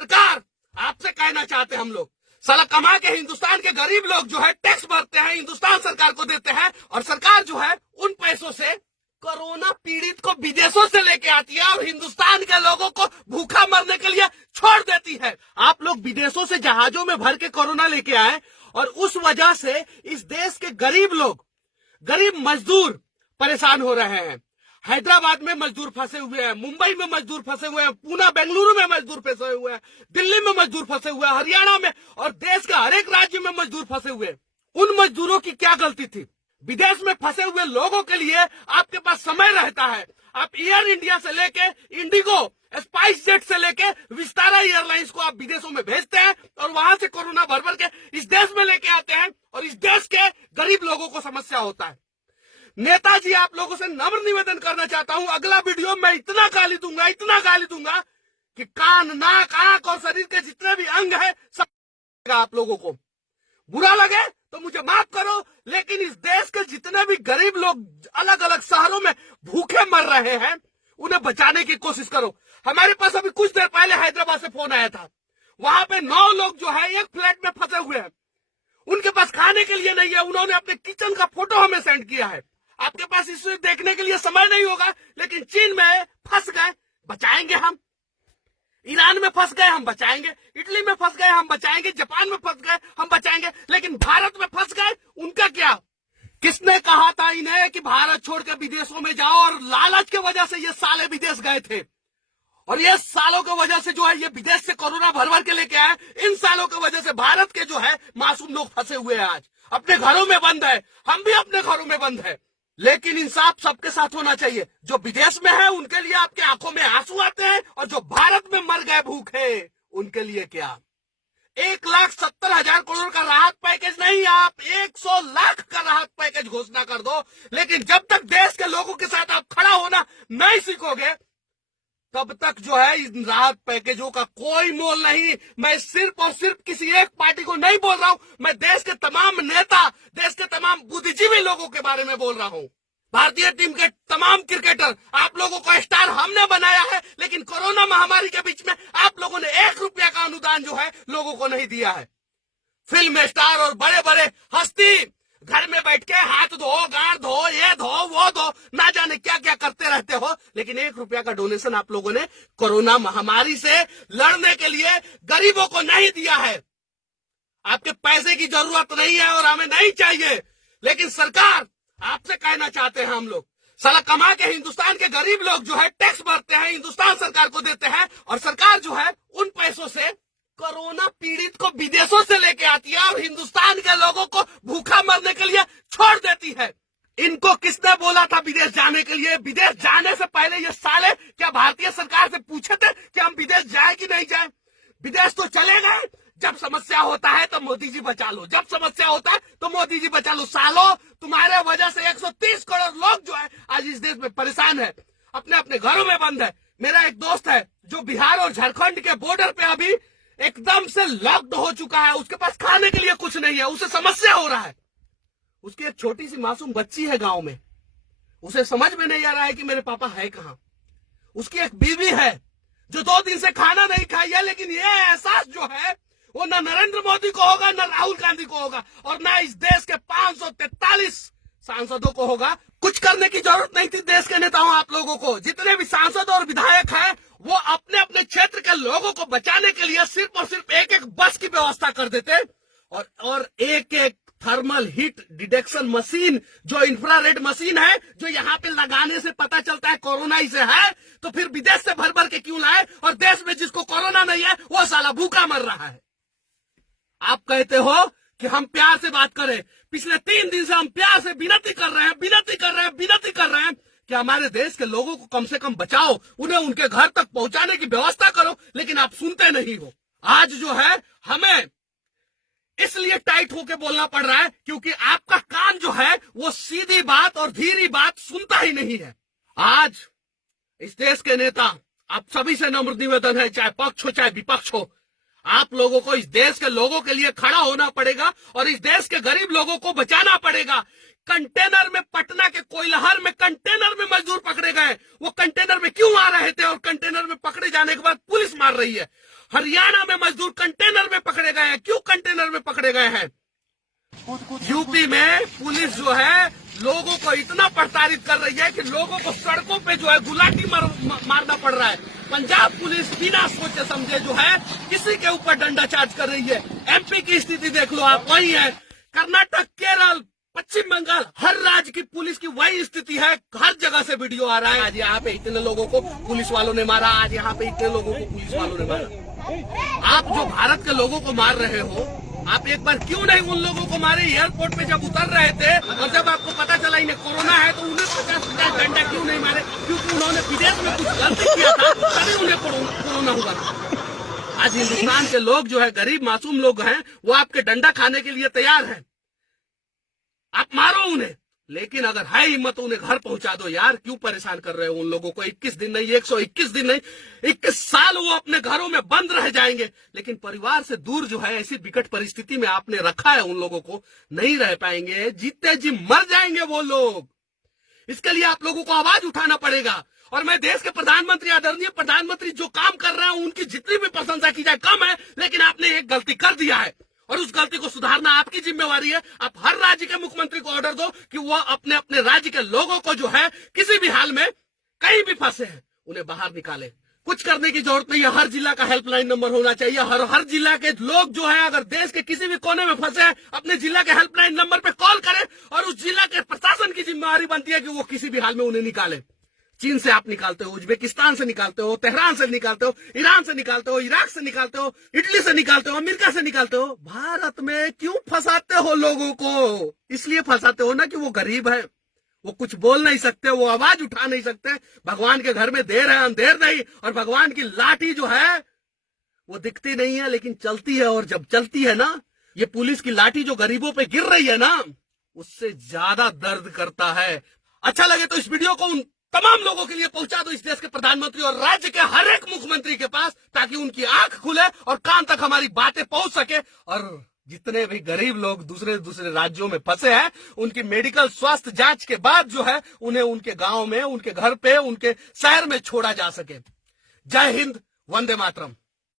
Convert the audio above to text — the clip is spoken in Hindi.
सरकार, आपसे कहना चाहते हैं हम लोग, साला कमा के हिंदुस्तान के गरीब लोग जो है टैक्स भरते हैं, हिंदुस्तान सरकार को देते हैं, और सरकार जो है उन पैसों से कोरोना पीड़ित को विदेशों से लेके आती है और हिंदुस्तान के लोगों को भूखा मरने के लिए छोड़ देती है। आप लोग विदेशों से जहाजों में भर के कोरोना लेके आए और उस वजह से इस देश के गरीब लोग, गरीब मजदूर परेशान हो रहे हैं। हैदराबाद में मजदूर फंसे हुए हैं, मुंबई में मजदूर फंसे हुए हैं, पूना बेंगलुरु में मजदूर फंसे हुए हैं, दिल्ली में मजदूर फंसे हुए हैं, हरियाणा में और देश के हर एक राज्य में मजदूर फंसे हुए हैं। उन मजदूरों की क्या गलती थी? विदेश में फंसे हुए लोगों के लिए आपके पास समय रहता है। आप एयर इंडिया से लेके इंडिगो, स्पाइस जेट से लेके विस्तारा एयरलाइंस को आप विदेशों में भेजते हैं और वहां से कोरोना भर भर के इस देश में लेके आते हैं और इस देश के गरीब लोगों को समस्या होता है। नेताजी, आप लोगों से नम्र निवेदन करना चाहता हूं, अगला वीडियो में इतना गाली दूंगा कि कान, नाक, आंख और शरीर के जितने भी अंग है सब आप लोगों को बुरा लगे तो मुझे माफ करो, लेकिन इस देश के जितने भी गरीब लोग अलग अलग शहरों में भूखे मर रहे हैं उन्हें बचाने की कोशिश करो। हमारे पास अभी कुछ देर पहले हैदराबाद से फोन आया था, वहां पे 9 लोग जो है एक फ्लैट में फंसे हुए हैं, उनके पास खाने के लिए नहीं है। उन्होंने अपने किचन का फोटो हमें सेंड किया है। आपके पास इसे देखने के लिए समय नहीं होगा, लेकिन चीन में फंस गए, बचाएंगे हम। ईरान में फंस गए, हम बचाएंगे। इटली में फंस गए, हम बचाएंगे। जापान में फंस गए, हम बचाएंगे। लेकिन भारत में फंस गए, उनका क्या? किसने कहा था इन्हें कि भारत छोड़ के विदेशों में जाओ? और लालच की वजह से ये साले विदेश गए थे, और ये सालों की वजह से जो है ये विदेश से कोरोना भर भर के लेके आए। इन सालों की वजह से भारत के जो है मासूम लोग फंसे हुए हैं, आज अपने घरों में बंद है। हम भी अपने घरों में बंद है, लेकिन इंसाफ सबके साथ होना चाहिए। जो विदेश में है उनके लिए आपके आंखों में आंसू आते हैं, और जो भारत में मर गए भूखे उनके लिए क्या? 1,70,000 करोड़ का राहत पैकेज नहीं, आप 100 लाख का राहत पैकेज घोषणा कर दो। लेकिन जब तक देश के लोगों के साथ आप खड़ा होना नहीं सीखोगे, तब तक जो है इन राहत पैकेजों का कोई मोल नहीं। मैं सिर्फ और सिर्फ किसी एक पार्टी को नहीं बोल रहा हूं, मैं देश के तमाम नेता, देश के तमाम बुद्धिजीवी लोगों के बारे में बोल रहा हूं। भारतीय टीम के तमाम क्रिकेटर, आप लोगों को स्टार हमने बनाया है, लेकिन कोरोना महामारी के बीच में आप लोगों ने 1 रुपया का अनुदान जो है लोगों को नहीं दिया है। फिल्म स्टार और बड़े बड़े हस्ती घर में बैठ के हाथ धो, गांड धो, ये धो, वो धो, ना जाने क्या क्या करते रहते हो, लेकिन 1 रुपया का डोनेशन आप लोगों ने कोरोना महामारी से लड़ने के लिए गरीबों को नहीं दिया है। आपके पैसे की जरूरत नहीं है और हमें नहीं चाहिए, लेकिन सरकार, आपसे कहना चाहते हैं हम लोग, साला कमा के हिंदुस्तान के गरीब लोग जो है टैक्स भरते हैं, हिंदुस्तान सरकार को देते हैं, और सरकार जो है उन पैसों से कोरोना पीड़ित को विदेशों से लेके आती है और हिंदुस्तान के लोगों को भूखा मरने के लिए छोड़ देती है। इनको किसने बोला था विदेश जाने के लिए? विदेश जाने से पहले ये साले क्या भारतीय सरकार से पूछे थे कि हम विदेश जाए कि नहीं जाए? विदेश तो चले गए। जब समस्या होता है तो मोदी जी बचा लो, जब समस्या होता है तो मोदी जी बचा लो। सालों, तुम्हारे वजह से 130 करोड़ लोग जो है आज इस देश में परेशान है, अपने अपने घरों में बंद है। मेरा एक दोस्त है जो बिहार और झारखंड के बॉर्डर पे अभी एकदम से लॉक्ड हो चुका है, उसके पास खाने के लिए कुछ नहीं है, उसे समस्या हो रहा है। उसकी एक छोटी सी मासूम बच्ची है गांव में, उसे समझ में नहीं आ रहा है कि मेरे पापा है कहां। उसकी एक बीवी है जो 2 दिन से खाना नहीं खाई है, लेकिन ये एहसास जो है वो न नरेंद्र मोदी को होगा, न राहुल गांधी को होगा, और न इस देश के 543 सांसदों को होगा। कुछ करने की जरूरत नहीं थी देश के नेताओं, आप लोगों को। जितने भी सांसद और विधायक हैं वो अपने अपने क्षेत्र के लोगों को बचाने के लिए सिर्फ और सिर्फ एक एक बस की व्यवस्था कर देते, और एक एक थर्मल हीट डिटेक्शन मशीन, जो इंफ्रारेड मशीन है, जो यहाँ पे लगाने से पता चलता है कोरोना इसे है, तो फिर विदेश से भर भर के क्यों लाए? और देश में जिसको कोरोना नहीं है वो साला भूखा मर रहा है। आप कहते हो कि हम प्यार से बात करें। पिछले 3 दिन से हम प्यार से विनती कर रहे हैं कि हमारे देश के लोगों को कम से कम बचाओ, उन्हें उनके घर तक पहुंचाने की व्यवस्था करो, लेकिन आप सुनते नहीं हो। आज जो है हमें इसलिए टाइट होके बोलना पड़ रहा है क्योंकि आपका कान जो है वो सीधी बात और धीरी बात सुनता ही नहीं है। आज इस देश के नेता, आप सभी से नम्र निवेदन है, चाहे पक्ष हो चाहे विपक्ष हो, आप लोगों को इस देश के लोगों के लिए खड़ा होना पड़ेगा और इस देश के गरीब लोगों को बचाना पड़ेगा। कंटेनर में, पटना के कोइलहर में कंटेनर में मजदूर पकड़े गए। वो कंटेनर में क्यों आ रहे थे और कंटेनर में पकड़े जाने के बाद पुलिस मार रही है? हरियाणा में मजदूर कंटेनर में पकड़े गए हैं। क्यों कंटेनर में पकड़े गए हैं? यूपी में पुलिस जो है लोगों को इतना प्रताड़ित कर रही है कि लोगों को सड़कों पे जो है गुलाटी मारना पड़ रहा है। पंजाब पुलिस बिना सोचे समझे जो है किसी के ऊपर डंडा चार्ज कर रही है। एमपी की स्थिति देख लो आप, वही है। कर्नाटक, केरल, पश्चिम बंगाल, हर राज्य की पुलिस की वही स्थिति है। हर जगह से वीडियो आ रहा है, आज यहाँ पे इतने लोगों को पुलिस वालों ने मारा, आज यहाँ पे इतने लोगों को पुलिस वालों ने मारा। आप जो भारत के लोगों को मार रहे हो, आप एक बार क्यों नहीं उन लोगों को मारे? एयरपोर्ट पे जब उतर रहे थे और जब आपको पता चला इन्हें कोरोना है तो उन्हें 50-50 डंडा क्यों नहीं मारे? क्योंकि उन्होंने विदेश में कुछ गलती किया था, तभी उन्हें कोरोना हुआ था। आज हिंदुस्तान के लोग जो है, गरीब मासूम लोग हैं, वो आपके डंडा खाने के लिए तैयार है। आप मारो उन्हें, लेकिन अगर है हिम्मत तो उन्हें घर पहुंचा दो यार। क्यों परेशान कर रहे हो उन लोगों को? 21 दिन नहीं, 121 दिन नहीं, 21 साल वो अपने घरों में बंद रह जाएंगे, लेकिन परिवार से दूर जो है ऐसी विकट परिस्थिति में आपने रखा है उन लोगों को, नहीं रह पाएंगे, जीते जी मर जाएंगे वो लोग। इसके लिए आप लोगों को आवाज उठाना पड़ेगा। और मैं देश के प्रधानमंत्री, आदरणीय प्रधानमंत्री जो काम कर रहे हैं उनकी जितनी भी प्रशंसा की जाए कम है, लेकिन आपने एक गलती कर दिया है और उस गलती को सुधारना आपकी जिम्मेवारी है। आप हर राज्य के मुख्यमंत्री को ऑर्डर दो कि वह अपने अपने राज्य के लोगों को जो है किसी भी हाल में कहीं भी फंसे हैं उन्हें बाहर निकाले। कुछ करने की जरूरत नहीं है। हर जिला का हेल्पलाइन नंबर होना चाहिए। हर जिला के लोग जो है अगर देश के किसी भी कोने में फंसे हैं, अपने जिला के हेल्पलाइन नंबर पे कॉल करें और उस जिला के प्रशासन की जिम्मेवारी बनती है कि वो किसी भी हाल में उन्हें निकाले। चीन से आप निकालते हो, उज्बेकिस्तान से निकालते हो, तेहरान से निकालते हो, ईरान से निकालते हो, इराक से निकालते हो, इटली से निकालते हो, अमेरिका से निकालते हो। भारत में क्यों फंसाते हो लोगों को? इसलिए फंसाते हो ना कि वो गरीब है, वो कुछ बोल नहीं सकते, वो आवाज उठा नहीं सकते। भगवान के घर में देर है अंधेर नहीं, और भगवान की लाठी जो है वो दिखती नहीं है लेकिन चलती है। और जब चलती है ना, ये पुलिस की लाठी जो गरीबों पे गिर रही है ना, उससे ज्यादा दर्द करता है। अच्छा लगे तो इस वीडियो को उन तमाम लोगों के लिए पहुंचा दो, इस देश के प्रधानमंत्री और राज्य के हर एक मुख्यमंत्री के पास, ताकि उनकी आंख खुले और कान तक हमारी बातें पहुंच सके। और जितने भी गरीब लोग दूसरे दूसरे राज्यों में फंसे हैं, उनकी मेडिकल स्वास्थ्य जांच के बाद जो है उन्हें उनके गांव में, उनके घर पे, उनके शहर में छोड़ा जा सके। जय हिंद, वंदे मातरम।